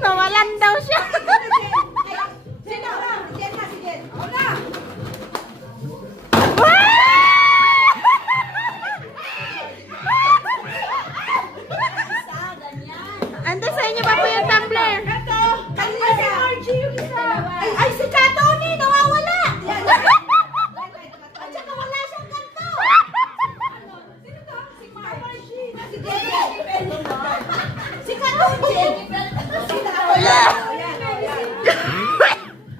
Nawalan daw siya. Ando sa inyo pa po yung tumbler. Ay, si Katoni, nawawala! At saka wala siyang kanto! Sino to? Si Margie! Si Jenny! Si Katoni! Sino ako yan?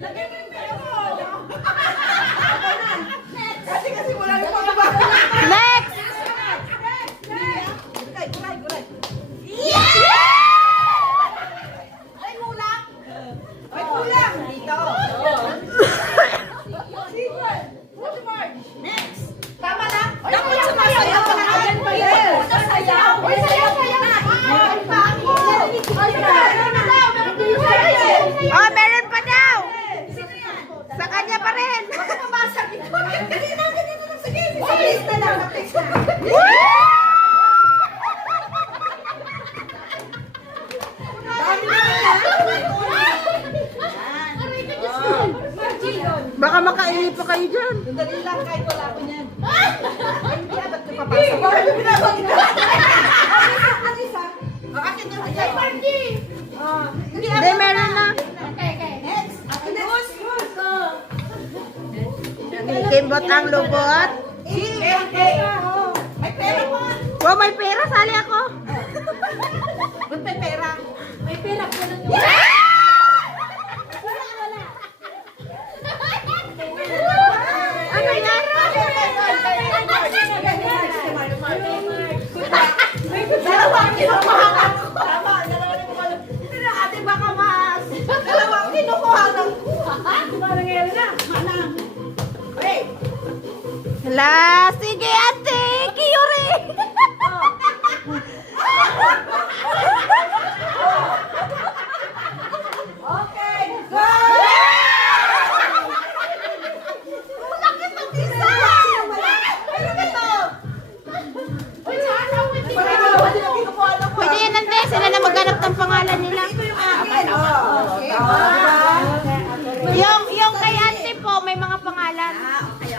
Lagay mo yung pera mo! Kasi wala yung mga bata! Next! Gulay! Ay, kulang! Ay, kulang! Dito! Next! Tama na! Dapat sumasayaw ka na! Sayaw! Uy, sayaw! Oh, meron pa daw! Sino yan? Sa kanya pa rin! Baka mabasa dito! Dali na! Sige! Please na lang! Please na! Baka makainip pa kayo dyan. Dali lang kahit wala ko niyan. Ay, hindi ba't ko papasok? Bakit yung binabag ka? Ang isa. Akin yung isa. Ay, Margie! Hindi, meron na. Okay. Next. Akin na. Kimbot ang lubot. May pera pa. Wow, may pera. Sali ako. Ba't may pera? May pera po lang yung... Ano yan? Dalawang kinukuhanan ko. Tama, dalawang kinukuhanan ko. Hindi na ate baka mas. Dalawang kinukuhanan ko. Nangyari na. Manang. Hey. Hala, sige ate. Kiyuri. Okay, go! Malaki to, Tisa! Ano ba to? Uy, saan ako? Hindi ba yung kinukuhanan ko? Pwede yan ante. Sila na maghanap ng pangalan nila. Ito yung akin. Okay. Yung kay ante po, may mga pangalan. Okay.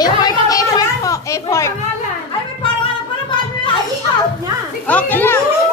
Effort po. Effort. Ay, may parang paano yung i-out niya? Okay lang.